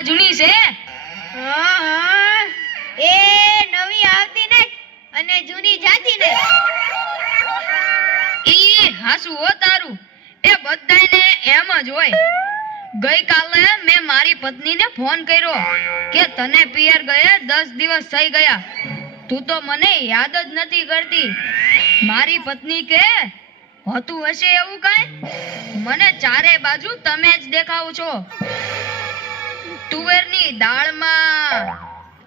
જૂની છે. હા હા એ નવી આવતી નહીં અને જૂની જાતી નહીં. ઈ હાસુ હો તારું. એ બધાયને એમ જ હોય. ગઈકાલે મેં મારી પત્નીને ફોન કર્યો કે તને પિયર ગયે 10 દિવસ થઈ ગયા, તું તો મને યાદ જ નથી કરતી. મારી પત્ની કે હોતું હશે એવું કાંઈ? મને ચારે બાજુ તમે જ દેખાવ છો. તુવેરની દાળમાં,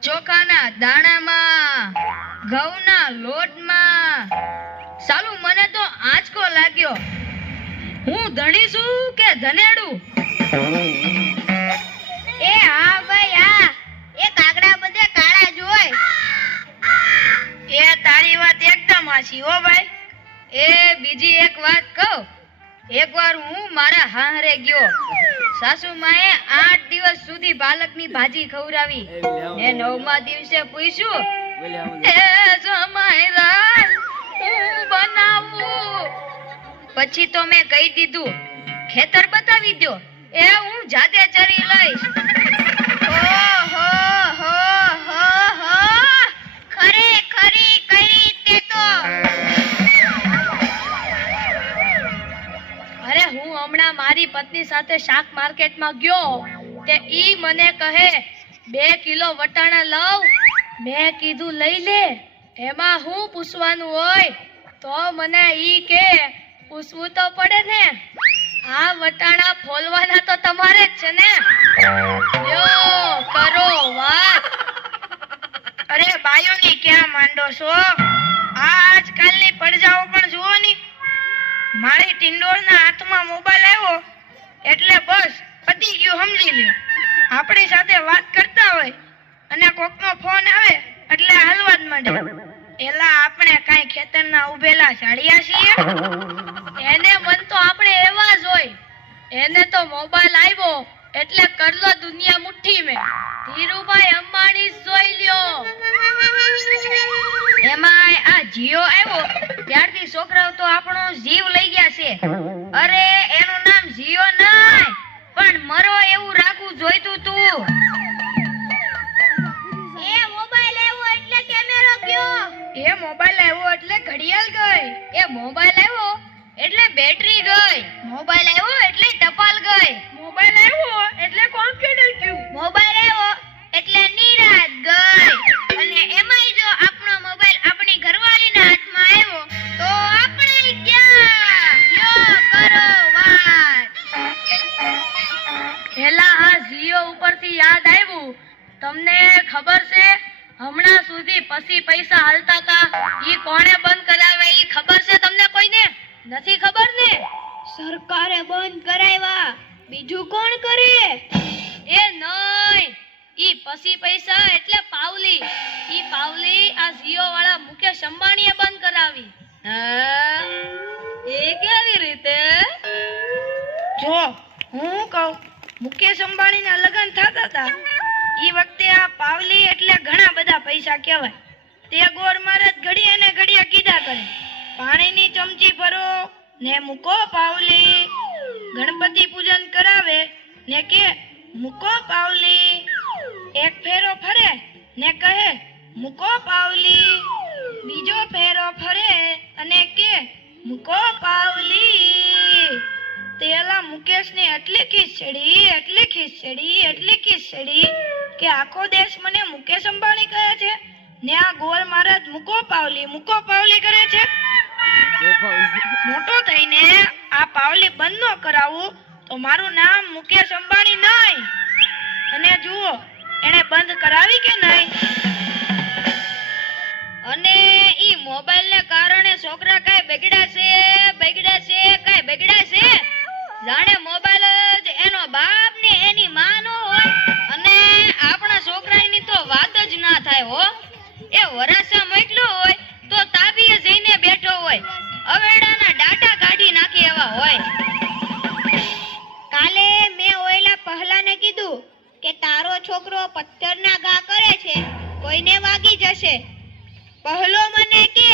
ચોખાના દાણામાં, ઘઉંના લોટમાં. સાલું મને તો આંચકો લાગ્યો. હું ધણી છું કે ધનેડું? એ હા ભાઈ હા, એ કાગડા બધે કાળા જ હોય. એ તારી વાત એકદમ હાચી હો ભાઈ. એ બીજી એક વાત કહું. એકવાર હું મારા હાહરે ગયો. સાસુમાએ 8 દિવસ સુધી પાલકની ભાજી ખવડાવી ને 9મા દિવસે પૂછ્યું, એ જમાઈરા હું બનાવું? પછી તો મેં કહી દીધું, ખેતર બતાવી દો, એ હું જાતે ચરી લઈશ. ઓહો હો હો હો, ખરેખરી કરી તે તો. અરે હું હમણાં મારી પત્ની સાથે શાક માર્કેટમાં ગયો તે ઈ મને કહે 2 કિલો વટાણા લાવ. મેં કીધું લઈ લે, એમાં હું પૂછવાનું હોય? તો મને ઈ કે પૂછવું તો પડે ને, આ વટાણા ફોલવાના તો તમારે જ છે ને. લ્યો કરો વાત. અરે બાયોની ક્યાં માંડો છો? આજકાલની પડજાઓ પણ જુઓ ની. મારી ટિંડોળના હાથમાં મોબાઈલ આવ્યો એટલે બસ પતી ગયું, સમજી લ્યો. આપણી સાથે વાત કરતા હોય અને કોકનો ફોન આવે એટલે હાલવા જ માંડે. એલા આપણે કાઈ ખેતરના ઉભેલા ઝાડિયા છીએ? એને મન તો આપણે એવા જ હોય. એને તો મોબાઈલ આવ્યો એટલે કરલો દુનિયા મુઠ્ઠી મેં. ધીરુભાઈ અંબાણી જોઈ લ્યો. એમાંય આ જીઓ આવ્યો ત્યારથી છોકરાઓ તો આપણો જીવ લઈ ગયા છે. અરે એનું નામ જીઓ નહીં પણ મરો એવું રાખવું જોઈતું તું. એ મોબાઈલ આવ્યો એટલે કેમેરો ગયો. એ મોબાઈલ આવ્યો એટલે ઘડિયાળ ગઈ. એ મોબાઈલ આવ્યો એટલે બેટરી ગઈ. મોબાઈલ આવ્યો એટલે ટપાલ ગઈ. મોબાઈલ આવ્યો એટલે કોમ્પ્યુટર ગયું. મોબાઈલ આવ્યો એટલે નિરાત ગઈ. અને એમાંય જો આપણો મોબાઈલ આપણી ઘરવાળીના હાથમાં આવ્યો તો આપણે ક્યાં? યો કરો વાત. પેલા આ જીઓ ઉપરથી યાદ આવ્યું, તમને ખબર છે હમણાં સુધી પછી પૈસા હાલતા હતા ઈ કોણે બંધ કરાવે? ઈ ખબર છે તમને કોઈને? નથી ખબર ને? સરકારે બંધ કરાવ્યા, બીજું કોણ કરે? એ નહીં, ઈ પછી પૈસા એટલે પાવલી. ઈ પાવલી આ જીઓ વાળા મુકેશ અંબાણીએ બંધ કરાવી. એ કેવી રીતે? જો હું કહું, મુકેશ અંબાણીના લગ્ન થતા હતા ઈ વખતે આ પાવલી એટલે ઘણા બધા પૈસા કહેવાય. તે ગોર મહારાજ ઘડીએ ને ઘડીએ કીધા કરે, પાણીની ચમચી ભરો ને મૂકો પાવલી. ગણપતિ પૂજન કરાવે ને કે મૂકો પાવલી. એક ફેરો ફરે ને કહે મૂકો પાવલી. બીજો ફેરો ફરે અને કે મૂકો પાવલી. તેલા મુકેશને એટલી ખીચડી કે આખો દેશ મને મુકેશ અંબાણી કહે છે ને આ ગોળ મહારાજ મૂકો પાવલી કરે છે. મોટો થઈને આ પાવલી બંધ ન કરાવું તો મારું નામ મુકેશ અંબાણી નહીં. અને જુઓ એને બંધ કરાવી કે નહીં. અને ઈ મોબાઈલ ને કારણે છોકરા કઈ બગડ્યા છે. જાણે મોબાઈલ જ એનો બાપ ને એની માં નો હોય. અને આપણા છોકરાની તો વાત જ ના થાય હો. એ વરાસા મોકલ્યો હોય તો તાબીએ જઈને બેઠો હોય, અવેડાના ડાટા કાઢી નાખી એવા હોય. કાલે મેં ઓયલા પહેલાને કીધું કે તારો છોકરો પથ્થરના ઘા કરે છે, કોઈને વાગી જશે. પહેલો મને કે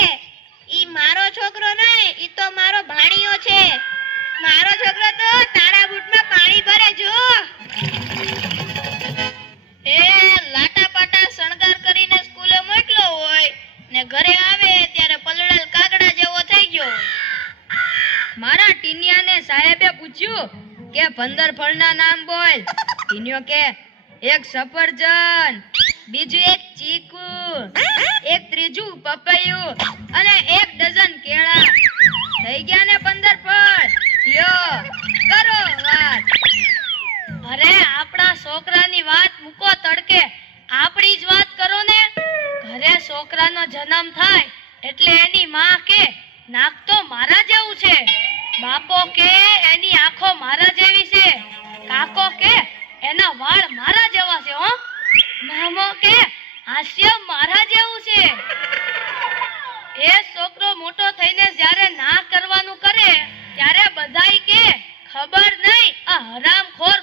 ઈ મારો છોકરો નહીં, ઈ તો મારો ભાણિયો છે. મારો છોકરો તો તારા બૂટમાં પાણી ભરે જો. 15 ફળના નામ બોલ. ઈન્યો કે એક સફરજન, બીજું એક ચીકુ, એક ત્રીજું પપૈયું અને 1 ડઝન કેળા. થઈ ગયા ને 15 ફળ. લ્યો કરો વાત. અરે આપણા છોકરાની વાત મૂકો તડકે, આપણી જ વાત કરો ને. ઘરે છોકરાનો જન્મ થાય એટલે એની માં કે નાક તો મારા જેવું છે, બાપો કે એની આંખો મારા જેવી છે, કાકો કે એના વાળ મારા જેવા છે હો, મામો કે હાસ્ય મારા જેવું છે. એ છોકરો મોટો થઈને જ્યારે ના કરવાનું કરે ત્યારે બધાય કે ખબર નહીં આ હરામખોર